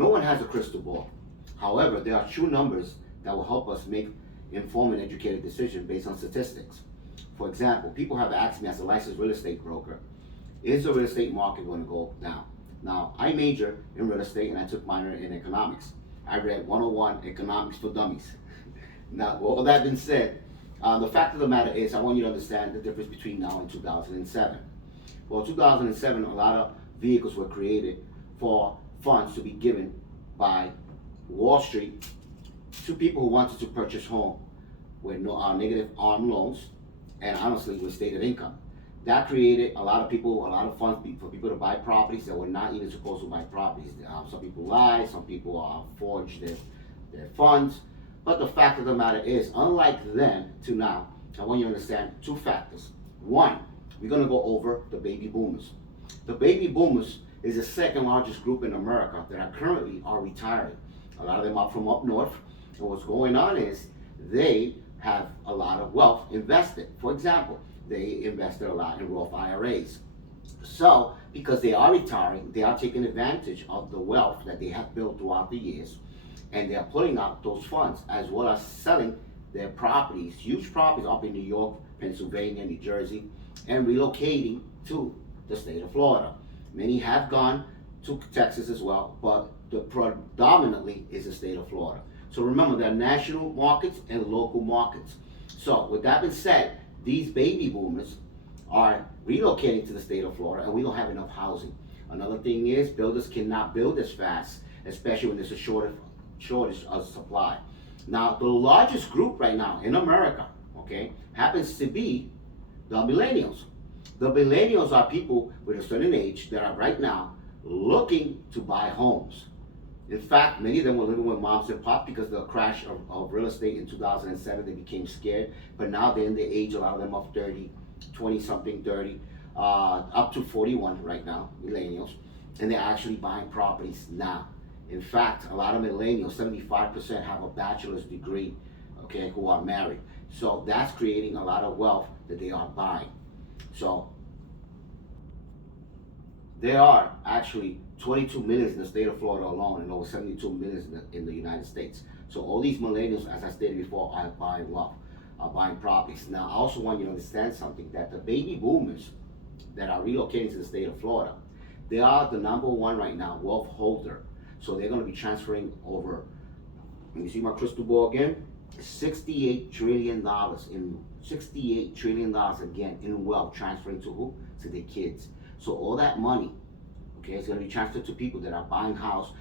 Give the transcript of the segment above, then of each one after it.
No one has a crystal ball. However, there are true numbers that will help us make informed and educated decisions based on statistics. For example, people have asked me as a licensed real estate broker, is the real estate market going to go down? Now, I major in real estate and I took minor in economics. I read 101 Economics for Dummies. Now, with all that being said, the fact of the matter is I want you to understand the difference between now and 2007. Well, 2007, a lot of vehicles were created for funds to be given by Wall Street to people who wanted to purchase home with no, negative arm loans and honestly with stated income. That created a lot of people, a lot of funds for people to buy properties that were not even supposed to buy properties. Some people lie, some people forge their funds. But the fact of the matter is, unlike then to now, I want you to understand two factors. One, we're going to go over the baby boomers. The baby boomers is the second largest group in America that are currently retiring. A lot of them are from up north. And what's going on is they have a lot of wealth invested. For example, they invested a lot in Roth IRAs. So, because they are retiring, they are taking advantage of the wealth that they have built throughout the years, and they are pulling out those funds as well as selling their properties, huge properties up in New York, Pennsylvania, New Jersey, and relocating to the state of Florida. Many have gone to Texas as well, but the predominantly is the state of Florida. So remember, there are national markets and local markets. So with that being said, these baby boomers are relocating to the state of Florida, and we don't have enough housing. Another thing is builders cannot build as fast, especially when there's a shortage of supply. Now, the largest group right now in America, okay, happens to be the millennials. The millennials are people with a certain age that are right now looking to buy homes. In fact, many of them were living with moms and pops because of the crash of real estate in 2007. They became scared, but now they're in the age, a lot of them of 30, 20 something, 30, up to 41 right now, millennials, and they're actually buying properties now. In fact, a lot of millennials, 75% have a bachelor's degree, okay, who are married. So that's creating a lot of wealth that they are buying. So there are actually 22 million in the state of Florida alone and over 72 million in the United States. So all these millennials, as I stated before, are buying wealth, are buying properties. Now, I also want you to understand something, that the baby boomers that are relocating to the state of Florida, they are the number one right now wealth holder. So they're going to be transferring over, let me see my crystal ball again, $68 trillion in $68 trillion again in wealth transferring to who? To their kids. So all that money, okay, it's going to be transferred to people that are buying house.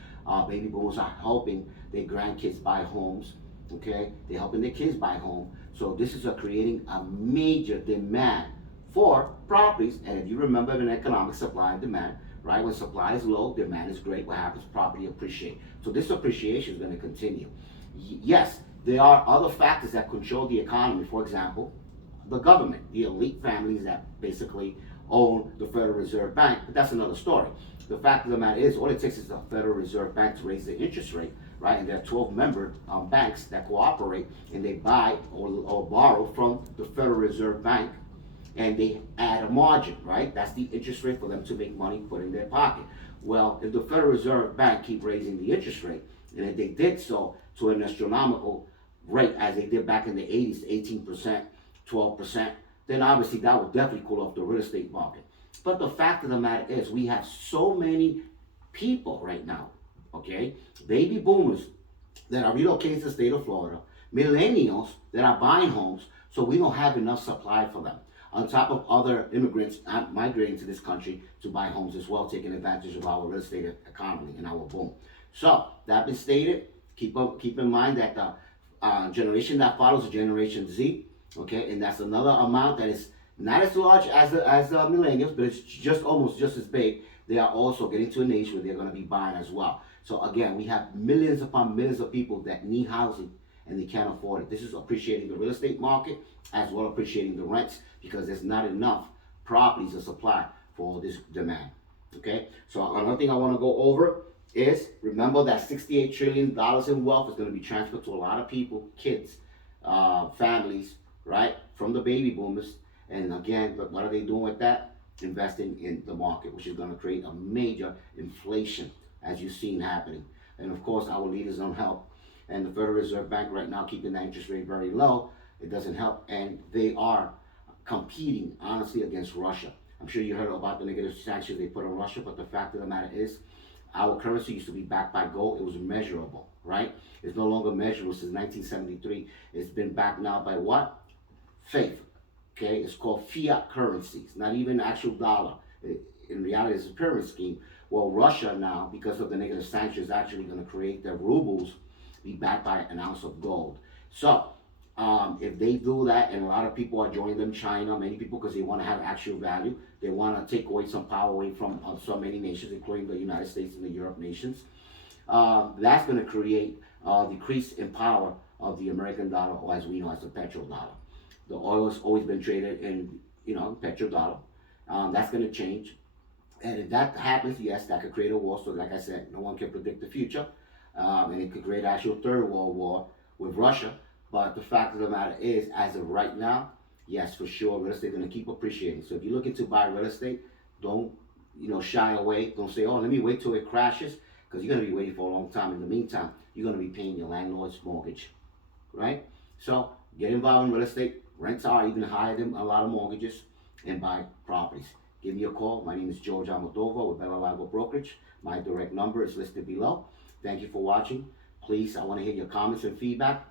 Baby boomers are helping their grandkids buy homes, okay? They're helping their kids buy home. So this is creating a major demand for properties. And if you remember in economic supply and demand, right? When supply is low, demand is great. What happens? Property appreciate. So this appreciation is going to continue. Yes, there are other factors that control the economy. For example, the government, the elite families that basically own the Federal Reserve Bank, but that's another story. The fact of the matter is, all it takes is the Federal Reserve Bank to raise the interest rate, right? And there are 12 member banks that cooperate, and they buy or borrow from the Federal Reserve Bank, and they add a margin, right? That's the interest rate for them to make money, put in their pocket. Well, if the Federal Reserve Bank keep raising the interest rate, and if they did so to an astronomical rate as they did back in the 80s, 18%, 12%, then obviously that would definitely cool off the real estate market. But the fact of the matter is, we have so many people right now, okay, baby boomers that are relocating to the state of Florida, millennials that are buying homes, so we don't have enough supply for them. On top of other immigrants migrating to this country to buy homes as well, taking advantage of our real estate economy and our boom. So, that being stated, keep in mind that the generation that follows is Generation Z, okay, and that's another amount that is not as large as the millennials, but it's just almost just as big. They are also getting to an age where they're going to be buying as well. So again, we have millions upon millions of people that need housing and they can't afford it. This is appreciating the real estate market as well appreciating the rents because there's not enough properties to supply for all this demand. Okay, so another thing I want to go over is remember that $68 trillion in wealth is going to be transferred to a lot of people, kids, families, right, from the baby boomers. And again, what are they doing with that? Investing in the market, which is going to create a major inflation, as you've seen happening. and of course our leaders don't help. And the Federal Reserve Bank right now keeping that interest rate very low, it doesn't help, and they are competing honestly against Russia. I'm sure you heard about the negative sanctions they put on Russia, but the fact of the matter is, our currency used to be backed by gold. It was measurable, right? It's no longer measurable since 1973. It's been backed now by what? Faith. Okay, it's called fiat currency. It's not even actual dollar. In reality, it's a pyramid scheme. Well, Russia now, because of the negative sanctions, is actually going to create their rubles be backed by an ounce of gold. So, if they do that, and a lot of people are joining them, China, many people, because they want to have actual value, they want to take away some power away from so many nations, including the United States and the Europe nations. That's going to create a decrease in power of the American dollar, or as we know as the petrodollar. The oil has always been traded in, petrodollar. That's going to change. And if that happens, yes, that could create a war. So like I said, no one can predict the future. And it could create actual third world war with Russia. But the fact of the matter is, as of right now, yes, for sure, real estate is going to keep appreciating. So if you're looking to buy real estate, don't, shy away. Don't say, oh, let me wait till it crashes, because you're going to be waiting for a long time. In the meantime, you're going to be paying your landlord's mortgage, right? So get involved in real estate. Rents are even higher than a lot of mortgages, and buy properties. Give me a call. My name is George Almodovar with Bella Lago Brokerage. My direct number is listed below. Thank you for watching. Please, I want to hear your comments and feedback.